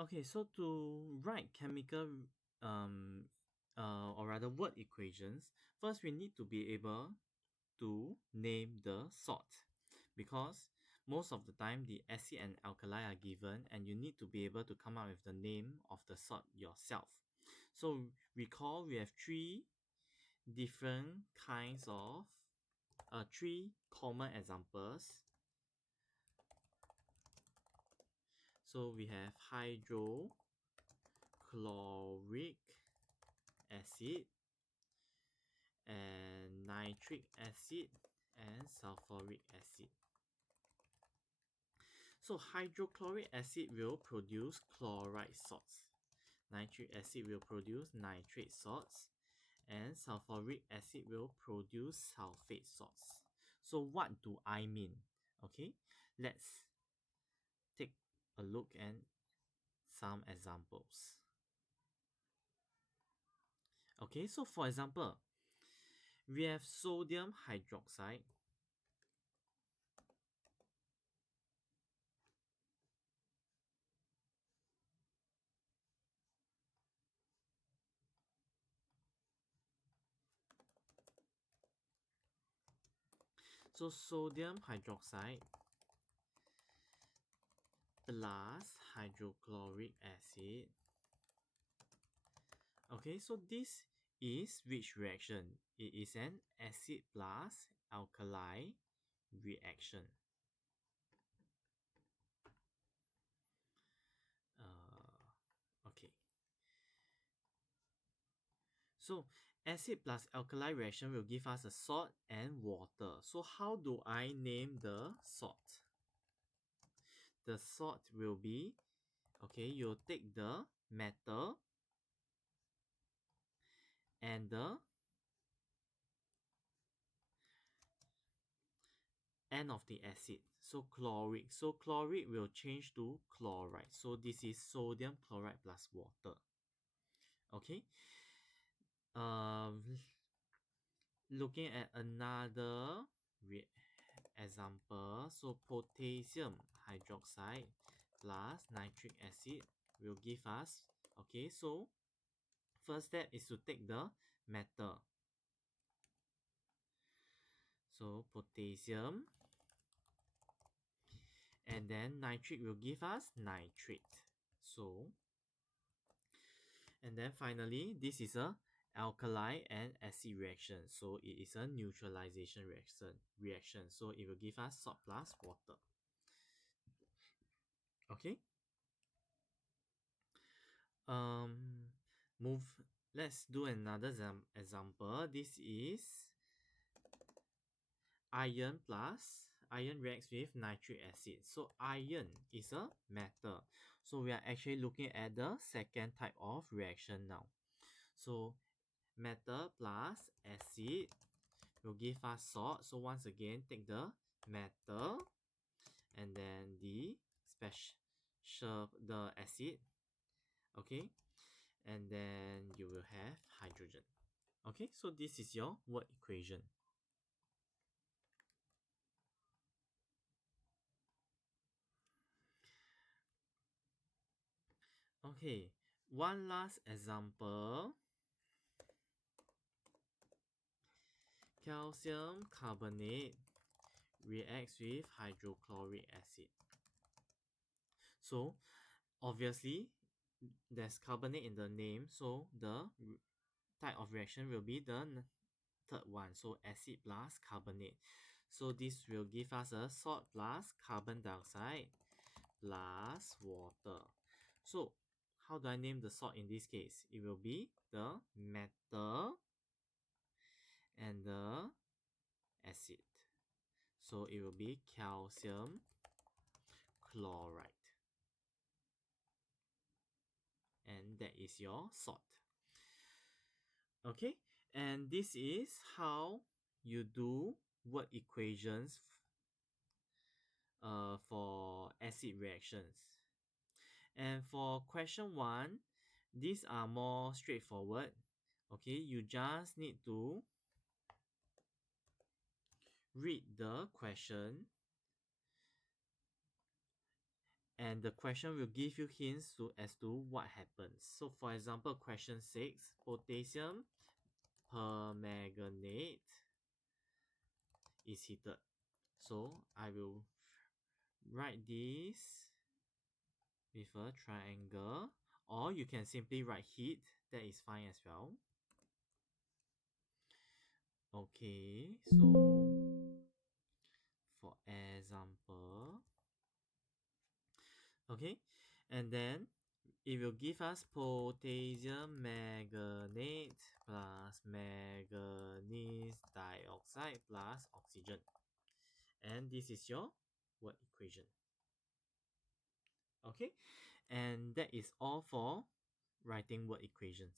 Okay, so to write chemical um or rather word equations, first we need to be able to name the salt, because most of the time the acid and alkali are given and you need to be able to come up with the name of the salt yourself. So recall we have different kinds of three common examples. So we have hydrochloric acid and nitric acid and sulfuric acid. So hydrochloric acid will produce chloride salts, nitric acid will produce nitrate salts, and sulfuric acid will produce sulfate salts. So what do I mean? Okay, let's take a look at some examples. Okay, so for example, we have sodium hydroxide. So sodium hydroxide plus hydrochloric acid. Okay, so this is which reaction? It is an acid plus alkali reaction. Okay. So acid plus alkali reaction will give us a salt and water. So how do I name the salt? The salt will be, okay, you'll take the metal and the end of the acid. So chloric. So chloric will change to chloride. So this is sodium chloride plus water. Okay. Um, looking at another example, so potassium hydroxide plus nitric acid will give us, okay, so first step is to take the metal. So potassium, and then nitric will give us nitrate. So, and then finally, this is a alkali and acid reaction. So it is a neutralization reaction. So it will give us salt plus water. Okay. Um, move. Let's do another example. This is iron reacts with nitric acid. So iron is a metal. So we are actually looking at the second type of reaction now. So metal plus acid will give us salt. So once again, take the metal and then the the acid. Okay, and then you will have hydrogen. Okay, so this is your word equation. Okay, one last example. Calcium carbonate reacts with hydrochloric acid. So obviously there's carbonate in the name, so the type of reaction will be the third one, so acid plus carbonate. So this will give us a salt plus carbon dioxide plus water. So how do I name the salt in this case? It will be the metal and the acid. So it will be calcium chloride. And that is your salt. Okay, and this is how you do word equations for acid reactions. And for question 1, these are more straightforward. Okay, you just need to read the question and the question will give you hints as to what happens. So for example, question 6, potassium permanganate is heated. So I will write this with a triangle, or you can simply write heat, that is fine as well. Okay, so for example, okay, and then it will give us potassium manganate plus manganese dioxide plus oxygen, and this is your word equation. Okay, and that is all for writing word equations.